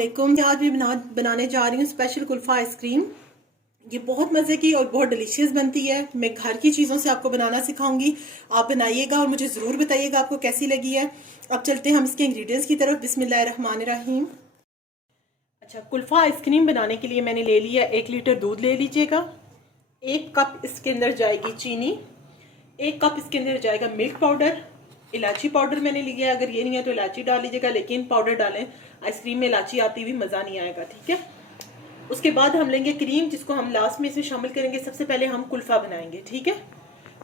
वालेकुम। आज मैं बनाने जा रही हूँ स्पेशल कुल्फा आइसक्रीम। ये बहुत मज़े की और बहुत डिलीशियस बनती है। मैं घर की चीज़ों से आपको बनाना सिखाऊंगी। आप बनाइएगा और मुझे ज़रूर बताइएगा आपको कैसी लगी है। अब चलते हैं हम इसके इंग्रेडिएंट्स की तरफ। बिस्मिल्लाहिर्रहमानिर्रहीम। अच्छा, कुल्फा आइसक्रीम बनाने के लिए मैंने ले लिया 1 लीटर दूध ले लीजिएगा। 1 कप इसके अंदर जाएगी चीनी। 1 कप इसके अंदर जाएगा मिल्क पाउडर। इलायची पाउडर मैंने लिया है, अगर ये नहीं है तो इलायची डाल लीजिएगा, लेकिन पाउडर डालें, आइसक्रीम में इलायची आती हुई मज़ा नहीं आएगा। ठीक है। उसके बाद हम लेंगे क्रीम, जिसको हम लास्ट में इसमें शामिल करेंगे। सबसे पहले हम कुल्फा बनाएंगे। ठीक है।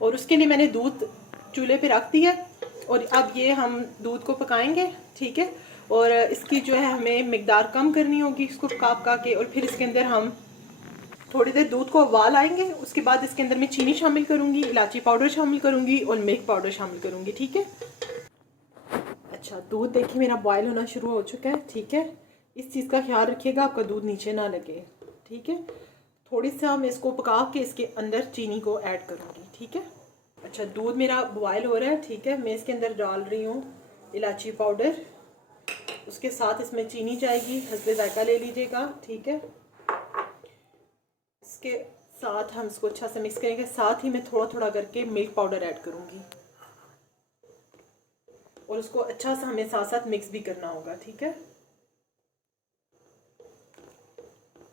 और उसके लिए मैंने दूध चूल्हे पे रख दिया और अब ये हम दूध को पकाएंगे। ठीक है। और इसकी जो है हमें मिकदार कम करनी होगी, इसको पका के, और फिर इसके अंदर हम थोड़ी देर दूध को उबाल आएंगे। उसके बाद इसके अंदर मैं चीनी शामिल करूंगी, इलायची पाउडर शामिल करूंगी और मिल्क पाउडर शामिल करूंगी। ठीक है। अच्छा, दूध देखिए मेरा बॉयल होना शुरू हो चुका है। ठीक है। इस चीज़ का ख्याल रखिएगा आपका दूध नीचे ना लगे। ठीक है। थोड़ी सा मैं इसको पका के इसके अंदर चीनी को ऐड करूंगी। ठीक है। अच्छा, दूध मेरा बॉयल हो रहा है। ठीक है। मैं इसके अंदर डाल रही हूँ इलायची पाउडर, उसके साथ इसमें चीनी जाएगी, हस्बे जायका ले लीजिएगा। ठीक है। इसके साथ हम इसको अच्छा से मिक्स करेंगे। साथ ही मैं थोड़ा थोड़ा करके मिल्क पाउडर ऐड करूंगी और उसको अच्छा सा हमें साथ साथ मिक्स भी करना होगा। ठीक है।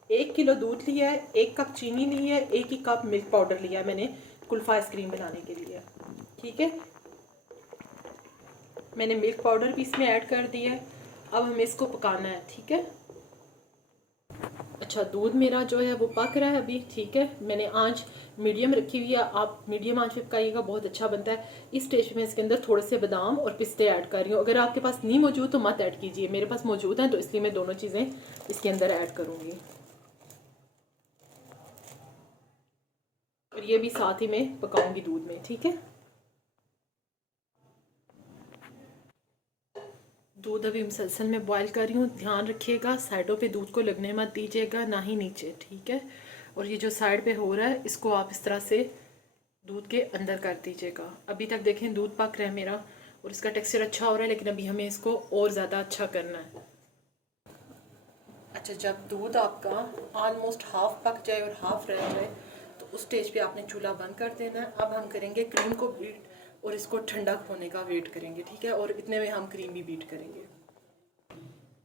1 किलो दूध लिया है, 1 कप चीनी ली है, 1 ही कप मिल्क पाउडर लिया है मैंने कुल्फा आइसक्रीम बनाने के लिए। ठीक है। मैंने मिल्क पाउडर भी इसमें ऐड कर दिया है। अब हमें इसको पकाना है। ठीक है। अच्छा, दूध मेरा जो है वो पक रहा है अभी। ठीक है। मैंने आंच मीडियम रखी हुई है, आप मीडियम आंच पे पकाइएगा, बहुत अच्छा बनता है। इस स्टेज में इसके अंदर थोड़े से बादाम और पिस्ते ऐड कर रही हूँ। अगर आपके पास नहीं मौजूद तो मत ऐड कीजिए, मेरे पास मौजूद हैं तो इसलिए मैं दोनों चीज़ें इसके अंदर ऐड करूँगी। और ये भी साथ ही में पकाऊंगी दूध में। ठीक है। दूध अभी मुसलसल में बॉईल कर रही हूँ। ध्यान रखिएगा साइडों पे दूध को लगने मत दीजिएगा, ना ही नीचे। ठीक है। और ये जो साइड पे हो रहा है इसको आप इस तरह से दूध के अंदर कर दीजिएगा। अभी तक देखें दूध पक रहा है मेरा और इसका टेक्सचर अच्छा हो रहा है, लेकिन अभी हमें इसको और ज़्यादा अच्छा करना है। अच्छा, जब दूध आपका ऑलमोस्ट हाफ पक जाए और हाफ रह जाए तो उस स्टेज पे आपने चूल्हा बंद कर देना है। अब हम करेंगे क्रीम को बीट और इसको ठंडा होने का वेट करेंगे। ठीक है। और इतने में हम क्रीम भी बीट करेंगे।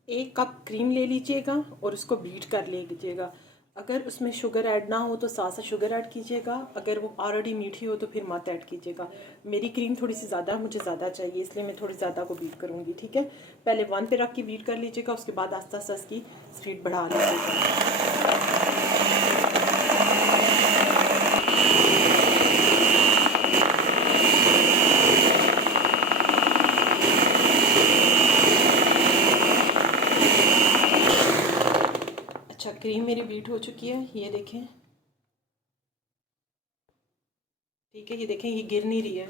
1 कप क्रीम ले लीजिएगा और उसको बीट कर लीजिएगा। अगर उसमें शुगर ऐड ना हो तो साथ साथ शुगर ऐड कीजिएगा, अगर वो ऑलरेडी मीठी हो तो फिर मत ऐड कीजिएगा। मेरी क्रीम थोड़ी सी ज़्यादा, मुझे ज़्यादा चाहिए, इसलिए मैं थोड़ी ज़्यादा को बीट करूँगी। ठीक है। पहले 1 पे रख के बीट कर लीजिएगा, उसके बाद आस्ते आस्ते इसकी स्पीड बढ़ा लीजिएगा। अच्छा, क्रीम मेरी बीट हो चुकी है, ये देखें। ठीक है। ये देखें, ये गिर नहीं रही है।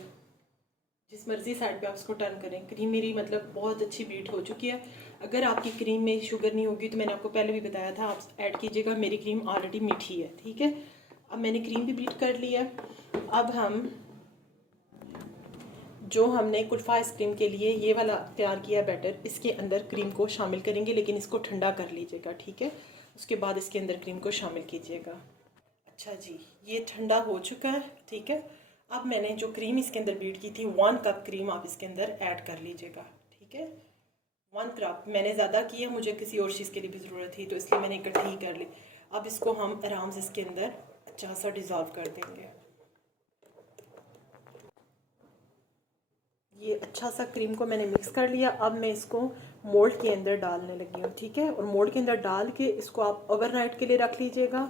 जिस मर्जी साइड पे आप इसको टर्न करें, क्रीम मेरी मतलब बहुत अच्छी बीट हो चुकी है। अगर आपकी क्रीम में शुगर नहीं होगी तो मैंने आपको पहले भी बताया था, आप ऐड कीजिएगा। मेरी क्रीम ऑलरेडी मीठी है। ठीक है। अब मैंने क्रीम भी बीट कर ली है। अब हम जो हमने कुल्फा आइसक्रीम के लिए ये वाला तैयार किया बैटर, इसके अंदर क्रीम को शामिल करेंगे, लेकिन इसको ठंडा कर लीजिएगा। ठीक है। उसके बाद इसके अंदर क्रीम को शामिल कीजिएगा। अच्छा जी, ये ठंडा हो चुका है। ठीक है। अब मैंने जो क्रीम इसके अंदर बीट की थी, 1 कप क्रीम आप इसके अंदर ऐड कर लीजिएगा। ठीक है। 1 कप मैंने ज़्यादा की है, मुझे किसी और चीज़ के लिए भी ज़रूरत थी तो इसलिए मैंने इकट्ठी ही कर ली। अब इसको हम आराम से इसके अंदर अच्छा सा डिज़ोल्व कर देंगे। ये अच्छा सा क्रीम को मैंने मिक्स कर लिया। अब मैं इसको मोल्ड के अंदर डालने लगी हूँ। ठीक है। और मोल्ड के अंदर डाल के इसको आप ओवरनाइट के लिए रख लीजिएगा,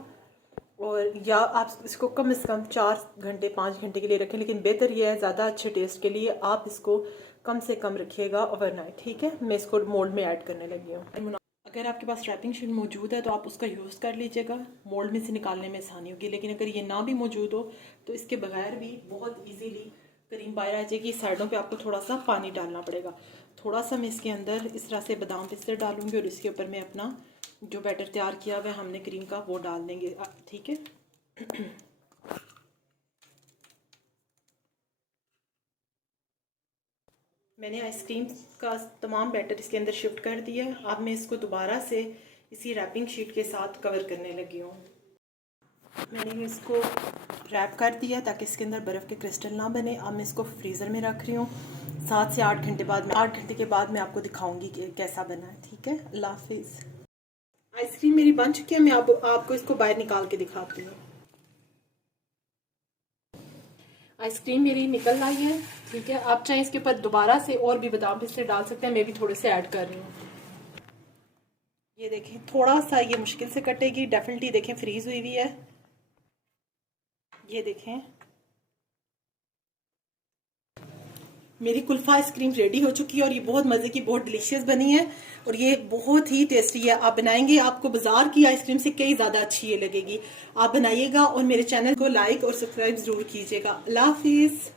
और या आप इसको कम से कम 4 घंटे 5 घंटे के लिए रखें, लेकिन बेहतर यह है ज़्यादा अच्छे टेस्ट के लिए आप इसको कम से कम रखिएगा ओवरनाइट। ठीक है। मैं इसको मोल्ड में ऐड करने लगी हूँ। अगर आपके पास रैपिंग शीट मौजूद है तो आप उसका यूज़ कर लीजिएगा, मोल्ड में से निकालने में आसानी होगी। लेकिन अगर ये ना भी मौजूद हो तो इसके बगैर भी बहुत ईजीली क्रीम बाहर आ जाएगी। साइडों पे आपको थोड़ा सा पानी डालना पड़ेगा। थोड़ा सा मैं इसके अंदर इस तरह से बादाम पिस्ते डालूंगी और इसके ऊपर मैं अपना जो बैटर तैयार किया हुआ है हमने क्रीम का, वो डाल देंगे। ठीक है। मैंने आइसक्रीम का तमाम बैटर इसके अंदर शिफ्ट कर दिया है। अब मैं इसको दोबारा से इसी रैपिंग शीट के साथ कवर करने लगी हूँ। मैंने इसको रैप कर दिया ताकि इसके अंदर बर्फ़ के क्रिस्टल ना बने। अब मैं इसको फ्रीज़र में रख रही हूँ। 7 से 8 घंटे बाद 8 घंटे के बाद मैं आपको दिखाऊंगी कि कैसा बना है। ठीक है, अल्लाह हाफिज़। आइसक्रीम मेरी बन चुकी है। मैं आपको इसको बाहर निकाल के दिखाती हूँ। आइसक्रीम मेरी निकल आई है। ठीक है, आप चाहे इसके ऊपर दोबारा से और भी बादाम पिस्ते डाल सकते हैं। मैं भी थोड़े से ऐड कर रही हूँ। ये देखें, थोड़ा सा ये मुश्किल से कटेगी। डेफिनेटली देखें फ्रीज हुई हुई है। ये देखें, मेरी कुल्फा आइसक्रीम रेडी हो चुकी है और ये बहुत मज़े की, बहुत डिलीशियस बनी है और ये बहुत ही टेस्टी है। आप बनाएंगे, आपको बाजार की आइसक्रीम से कई ज़्यादा अच्छी ये लगेगी। आप बनाइएगा और मेरे चैनल को लाइक और सब्सक्राइब ज़रूर कीजिएगा। अल्लाह हाफिज़।